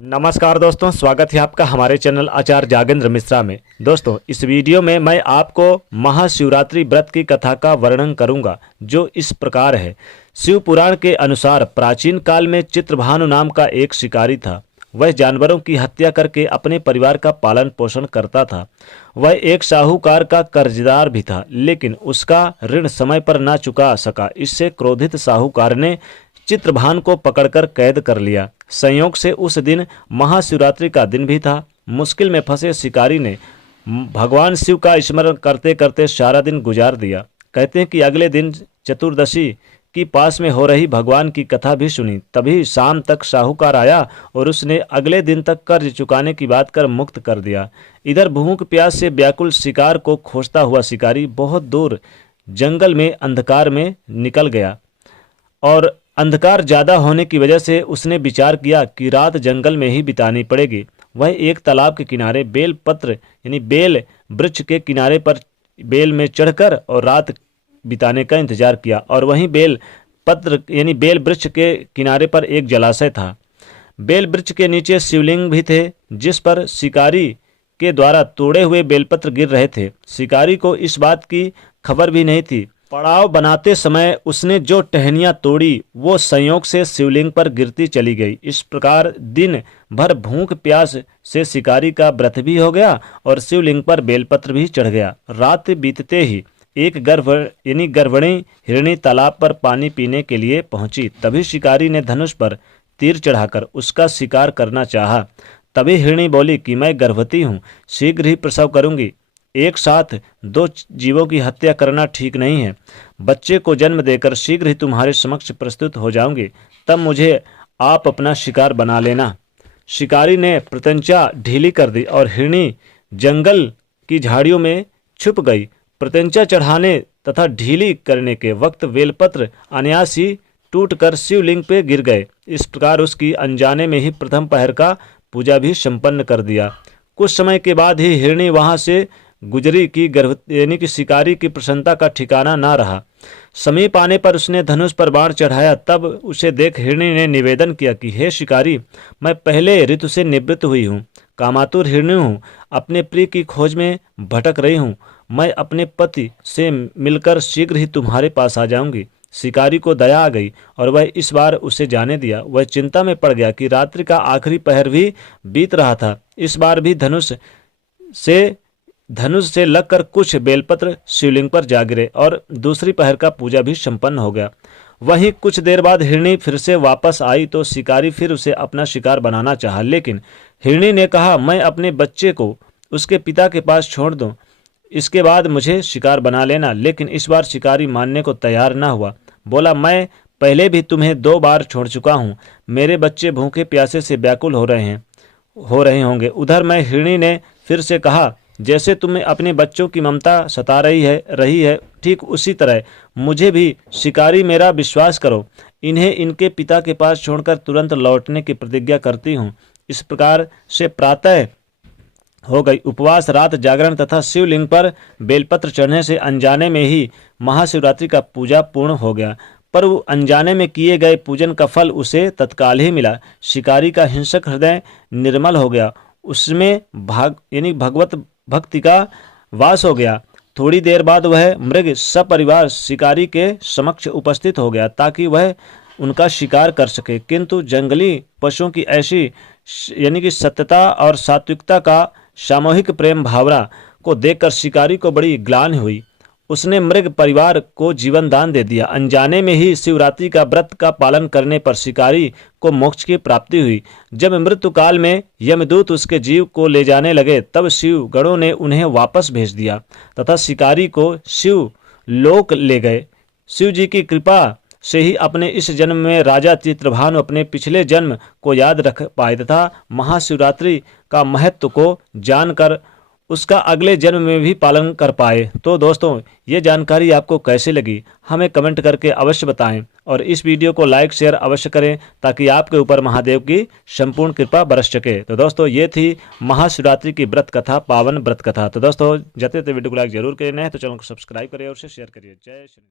नमस्कार दोस्तों, स्वागत है आपका हमारे चैनल आचार्य जागेंद्र मिश्रा में। दोस्तों, इस वीडियो में मैं आपको महाशिवरात्रि व्रत की कथा का वर्णन करूंगा, जो इस प्रकार है। शिव पुराण के अनुसार प्राचीन काल में चित्रभानु नाम का एक शिकारी था। वह जानवरों की हत्या करके अपने परिवार का पालन पोषण करता था। वह एक साहूकार का कर्जदार भी था, लेकिन उसका ऋण समय पर न चुका सका। इससे क्रोधित साहूकार ने चित्रभान को पकड़कर कैद कर लिया। संयोग से उस दिन महाशिवरात्रि का दिन भी था। मुश्किल में फंसे शिकारी ने भगवान शिव का स्मरण करते करते सारा दिन गुजार दिया। कहते हैं कि अगले दिन चतुर्दशी की पास में हो रही भगवान की कथा भी सुनी। तभी शाम तक साहूकार आया और उसने अगले दिन तक कर्ज चुकाने की बात कर मुक्त कर दिया। इधर भूख प्यास से व्याकुल शिकार को खोजता हुआ शिकारी बहुत दूर जंगल में अंधकार में निकल गया, और अंधकार ज़्यादा होने की वजह से उसने विचार किया कि रात जंगल में ही बितानी पड़ेगी। वह एक तालाब के किनारे बेल पत्र यानी बेल वृक्ष के किनारे पर बेल में चढ़कर और रात बिताने का इंतजार किया। और वहीं बेल पत्र यानी बेल वृक्ष के किनारे पर एक जलाशय था। बेल वृक्ष के नीचे शिवलिंग भी थे, जिस पर शिकारी के द्वारा तोड़े हुए बेलपत्र गिर रहे थे। शिकारी को इस बात की खबर भी नहीं थी। पड़ाव बनाते समय उसने जो टहनियाँ तोड़ी वो संयोग से शिवलिंग पर गिरती चली गई। इस प्रकार दिन भर भूख प्यास से शिकारी का व्रत भी हो गया और शिवलिंग पर बेलपत्र भी चढ़ गया। रात बीतते ही एक गर्भिणी हिरणी तालाब पर पानी पीने के लिए पहुंची। तभी शिकारी ने धनुष पर तीर चढ़ाकर उसका शिकार करना चाहा। तभी हिरणी बोली कि मैं गर्भवती हूँ, शीघ्र ही प्रसव करूंगी। एक साथ दो जीवों की हत्या करना ठीक नहीं है। बच्चे को जन्म देकर शीघ्र ही तुम्हारे समक्ष प्रस्तुत हो जाऊंगी, तब मुझे आप अपना शिकार बना लेना। शिकारी ने प्रत्यंचा ढीली कर दी और हिरणी जंगल की झाड़ियों में छुप गई। प्रत्यंचा चढ़ाने तथा ढीली करने के वक्त बेलपत्र अनायास ही टूटकर शिवलिंग पे गिर गए। इस प्रकार उसकी अनजाने में ही प्रथम पहर का पूजा भी संपन्न कर दिया। कुछ समय के बाद ही हिरणी वहां से गुजरी की यानी कि शिकारी की प्रसन्नता का ठिकाना ना रहा। समीप आने पर उसने धनुष पर बाण चढ़ाया। तब उसे देख हिरणी ने निवेदन किया कि हे शिकारी, मैं पहले ऋतु से निवृत्त हुई हूँ, कामातुर हिरणी हूँ, अपने प्रिय की खोज में भटक रही हूँ। मैं अपने पति से मिलकर शीघ्र ही तुम्हारे पास आ जाऊंगी। शिकारी को दया आ गई और वह इस बार उसे जाने दिया। वह चिंता में पड़ गया कि रात्रि का आखिरी पहर भी बीत रहा था। इस बार भी धनुष से लगकर कुछ बेलपत्र शिवलिंग पर जा गिरे और दूसरी पहर का पूजा भी संपन्न हो गया। वहीं कुछ देर बाद हिरणी फिर से वापस आई तो शिकारी फिर उसे अपना शिकार बनाना चाहा, लेकिन हिरणी ने कहा, मैं अपने बच्चे को उसके पिता के पास छोड़ दूं, इसके बाद मुझे शिकार बना लेना। लेकिन इस बार शिकारी मानने को तैयार न हुआ। बोला, मैं पहले भी तुम्हें 2 बार छोड़ चुका हूँ, मेरे बच्चे भूखे प्यासे से व्याकुल हो रहे होंगे। उधर मैं हिरणी ने फिर से कहा, जैसे तुम्हें अपने बच्चों की ममता सता रही है ठीक उसी तरह मुझे भी। शिकारी, मेरा विश्वास करो, इन्हें इनके पिता के पास छोड़कर तुरंत लौटने की प्रतिज्ञा करती हूँ। इस प्रकार से प्रातः हो गई। उपवास, रात जागरण तथा शिवलिंग पर बेलपत्र चढ़ने से अनजाने में ही महाशिवरात्रि का पूजा पूर्ण हो गया। पर वो अनजाने में किए गए पूजन का फल उसे तत्काल ही मिला। शिकारी का हिंसक हृदय निर्मल हो गया, उसमें भगवत भक्ति का वास हो गया। थोड़ी देर बाद वह मृग सपरिवार शिकारी के समक्ष उपस्थित हो गया ताकि वह उनका शिकार कर सके। किंतु जंगली पशुओं की ऐसी सत्यता और सात्विकता का सामूहिक प्रेम भावना को देखकर शिकारी को बड़ी ग्लानि हुई। उसने मृग परिवार को जीवन दान दे दिया। अनजाने में ही शिवरात्रि का व्रत का पालन करने पर शिकारी को मोक्ष की प्राप्ति हुई। जब मृत्यु काल में यमदूत उसके जीव को ले जाने लगे, तब शिव गणों ने उन्हें वापस भेज दिया तथा शिकारी को शिव लोक ले गए। शिव जी की कृपा से ही अपने इस जन्म में राजा चित्रभानु अपने पिछले जन्म को याद रख पाए तथा महाशिवरात्रि का महत्व को जानकर उसका अगले जन्म में भी पालन कर पाए। तो दोस्तों, ये जानकारी आपको कैसे लगी हमें कमेंट करके अवश्य बताएं, और इस वीडियो को लाइक शेयर अवश्य करें ताकि आपके ऊपर महादेव की संपूर्ण कृपा बरस सके। तो दोस्तों, ये थी महाशिवरात्रि की व्रत कथा, पावन व्रत कथा। तो दोस्तों, जाते वीडियो को लाइक जरूर करें, तो चैनल को सब्सक्राइब करें और शेयर करिए। जय श्री